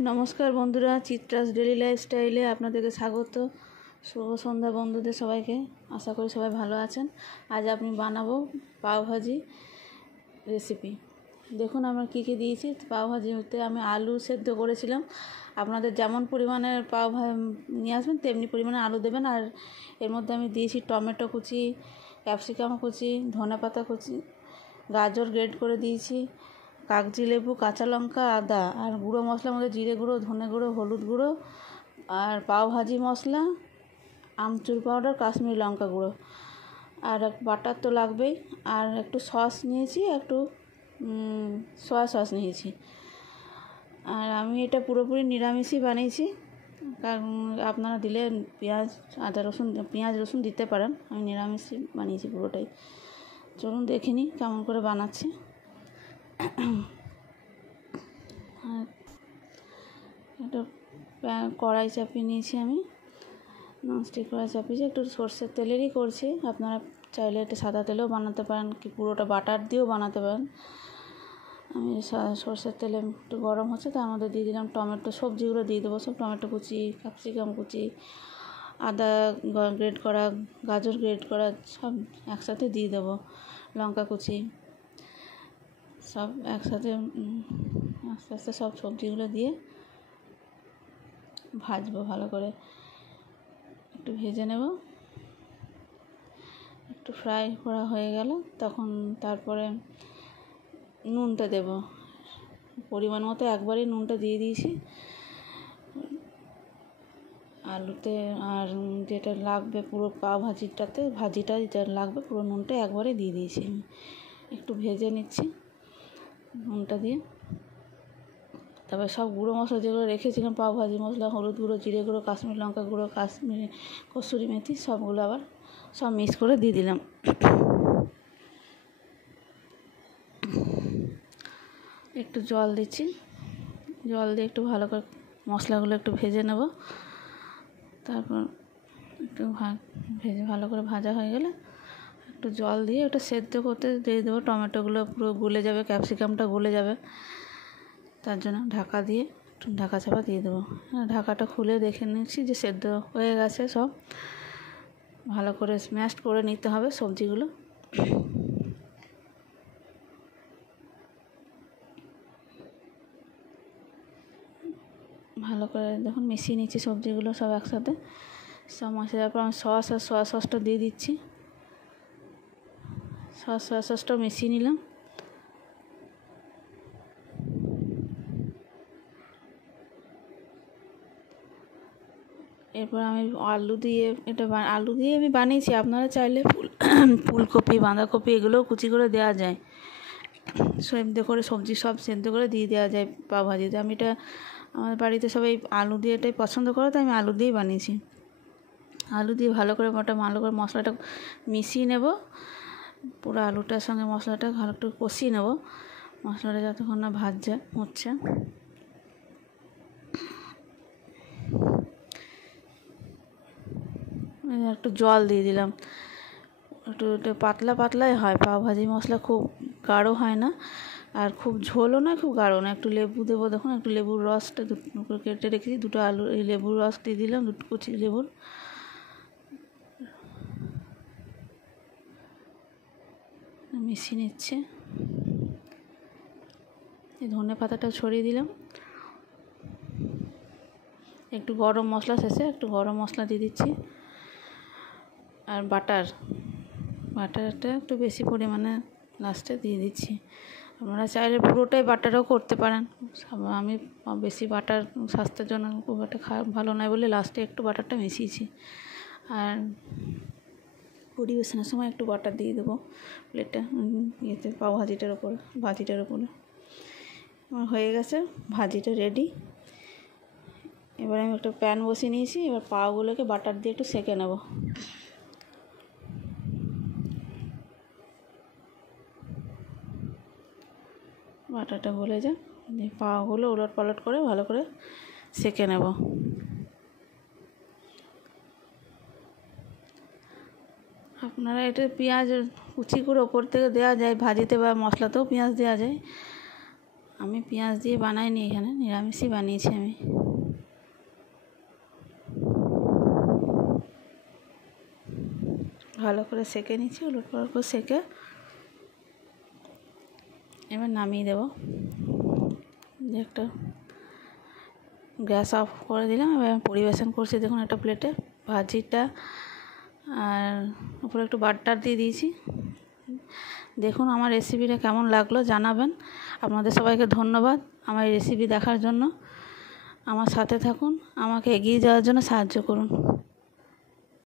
নমস্কার বন্ধুরা, চিত্রাস ডেলি লাইফস্টাইলে আপনাদেরকে স্বাগত। শুভ সন্ধ্যা বন্ধুদের সবাইকে। আশা করি সবাই ভালো আছেন। আজ আমি বানাবো পাওভাজি রেসিপি। দেখুন আমরা কী কী দিয়েছি। পাওভাজিতে আমি আলু সেদ্ধ করেছিলাম। আপনাদের যেমন পরিমাণের নিয়ে আসবেন তেমনি পরিমাণে আলু দেবেন। আর এর মধ্যে আমি দিয়েছি টমেটো কুচি, ক্যাপসিকাম কুচি, ধনেপাতা কুচি, গাজর গ্রেট করে দিয়েছি, কাগজি লেবু, কাঁচা লঙ্কা, আদা। আর গুঁড়ো মশলার মধ্যে জিরে গুঁড়ো, ধনে গুঁড়ো, হলুদ গুঁড়ো, আর পাওভাজি মশলা, আমচুর পাউডার, কাশ্মীরি লঙ্কা গুঁড়ো, আর বাটার তো লাগবেই। আর একটু সস নিয়েছি, একটু সয়া সস নিয়েছি। আর আমি এটা পুরোপুরি নিরামিষই বানিয়েছি, কারণ আপনারা দিলে পেঁয়াজ রসুন দিতে পারেন। আমি নিরামিষই বানিয়েছি পুরোটাই। চলুন দেখে নিই কেমন করে বানাচ্ছি। আর একটা কড়াই চাপিয়ে নিয়েছি, আমি ননস্টিক কড়াই চাপিয়েছি। একটু সর্ষের তেলেরই করছি। আপনারা চাইলে একটু সাদা তেলেও বানাতে পারেন, কি পুরোটা বাটার দিয়েও বানাতে পারেন। আমি সর্ষের তেলে একটু গরম হচ্ছে, তার মধ্যে দিয়ে দিলাম টমেটো। সবজিগুলো দিয়ে দেবো সব, টমেটো কুচি, ক্যাপসিকাম কুচি, আদা গ্রেট করা, গাজর গ্রেট করা, সব একসাথে দিয়ে দেবো। লঙ্কা কুচি, সব একসাথে আস্তে আস্তে সব সবজিগুলো দিয়ে ভাজবো ভালো করে। একটু ভেজে নেব। একটু ফ্রাই করা হয়ে গেল তখন তারপরে নুনটা দেব পরিমাণ মতো। একবারই নুনটা দিয়ে দিয়েছি আলুতে। আর যেটা লাগবে পুরো ভাজিটা যেটা লাগবে পুরো নুনটা একবারে দিয়ে দিয়েছি। আমি একটু ভেজে নিচ্ছি নুনটা দিয়ে। তারপরে সব গুঁড়ো মশলা যেগুলো রেখেছিলাম, পাওভাজি মশলা, হলুদ গুঁড়ো, জিরে গুঁড়ো, কাশ্মীরি লঙ্কা গুঁড়ো, কাশ্মীরি কসুরি মেথি, সবগুলো আবার সব মিক্স করে দিয়ে দিলাম। একটু জল দিচ্ছি। জল দিয়ে একটু ভালো করে মশলাগুলো একটু ভেজে নেব। তারপর একটু ভালো করে ভাজা হয়ে গেলে একটু জল দিয়ে একটু সেদ্ধ করতে দিয়ে দেবো। টমেটোগুলো পুরো গলে যাবে, ক্যাপসিকামটা গলে যাবে, তার জন্য ঢাকা দিয়ে একটু ঢাকা চাপা দিয়ে দেবো। ঢাকাটা খুলে দেখে নিচ্ছি যে সেদ্ধ হয়ে গেছে। সব ভালো করে স্ম্যাশ করে নিতে হবে সবজিগুলো। ভালো করে যখন মিশিয়ে নিচ্ছি সবজিগুলো সব একসাথে, সব মাসে যাওয়ার পর আমি সয়া সসটা দিয়ে দিচ্ছি। সয়া সসটাও মিশিয়ে নিলাম। এরপর আমি আলু দিয়ে আমি বানিয়েছি। আপনারা চাইলে ফুলকপি, বাঁধাকপি এগুলোও কুচি করে দেওয়া যায়। সেদ্ধ করে সবজি সব সেদ্ধ করে দিয়ে দেওয়া যায় পাওভাজিতে। আমি এটা আমাদের বাড়িতে সবাই আলু দিয়ে এটাই পছন্দ করে, তাই আমি আলু দিয়েই বানিয়েছি। আলু দিয়ে ভালো করে মশলাটা মিশিয়ে নেব। পুরো আলুটার সঙ্গে মশলাটা ভালো একটু কষিয়ে নেব। মশলাটা যতক্ষণ না হচ্ছে। একটু জল দিয়ে দিলাম। একটু পাতলাই হয় পাওভাজি মশলা, খুব গাঢ় হয় না, আর খুব ঝোলও না, খুব গাঢ় না। একটু লেবু দেবো। দেখুন একটু লেবুর রসটা কেটে রেখেছি, দুটো আলু এই লেবুর রস দিয়ে দিলাম, দুটো কুচি লেবুর। মিশিয়ে নিচ্ছে। এই ধনে পাতাটা ছড়িয়ে দিলাম। একটু গরম মশলা, শেষে একটু গরম মশলা দিয়ে দিচ্ছি। আর বাটারটা একটু বেশি পরিমাণে লাস্টে দিয়ে দিচ্ছি। আপনারা চাইলে পুরোটাই বাটারও করতে পারেন। আমি বেশি বাটার স্বাস্থ্যের জন্য খুব একটা ভালো নয় বলে লাস্টে একটু বাটারটা মিশিয়েছি। আর পরিবেশনের সময় একটু বাটার দিয়ে দেবো প্লেটটা ভাজিটার ওপরে। আমার হয়ে গেছে ভাজিটা রেডি। এবার আমি একটা প্যান বসিয়ে নিয়েছি। এবার পাওগুলোকে বাটার দিয়ে একটু সেঁকে নেব। বাটারটা গলে যায়, পাওগুলো উলট পালট করে ভালো করে সেঁকে নেব। আপনারা এটা পেঁয়াজ কুচি করে ওপর থেকে দেওয়া যায় ভাজিতে, বা মশলাতেও পেঁয়াজ দেওয়া যায়। আমি পেঁয়াজ দিয়ে বানাইনি, এখানে নিরামিষই বানিয়েছি আমি। ভালো করে সেঁকে নিচ্ছি, উলট পালট করে সেঁকে এবার নামিয়ে দেবো। একটা গ্যাস অফ করে দিলাম, এবার আমি পরিবেশন করছি। দেখুন একটা প্লেটে ভাজিটা, আর উপরে একটু বাটার দিয়ে দিয়েছি। দেখুন আমার রেসিপিটা কেমন লাগলো জানাবেন। আপনাদের সবাইকে ধন্যবাদ আমার এই রেসিপি দেখার জন্য। আমার সাথে থাকুন, আমাকে এগিয়ে যাওয়ার জন্য সাহায্য করুন।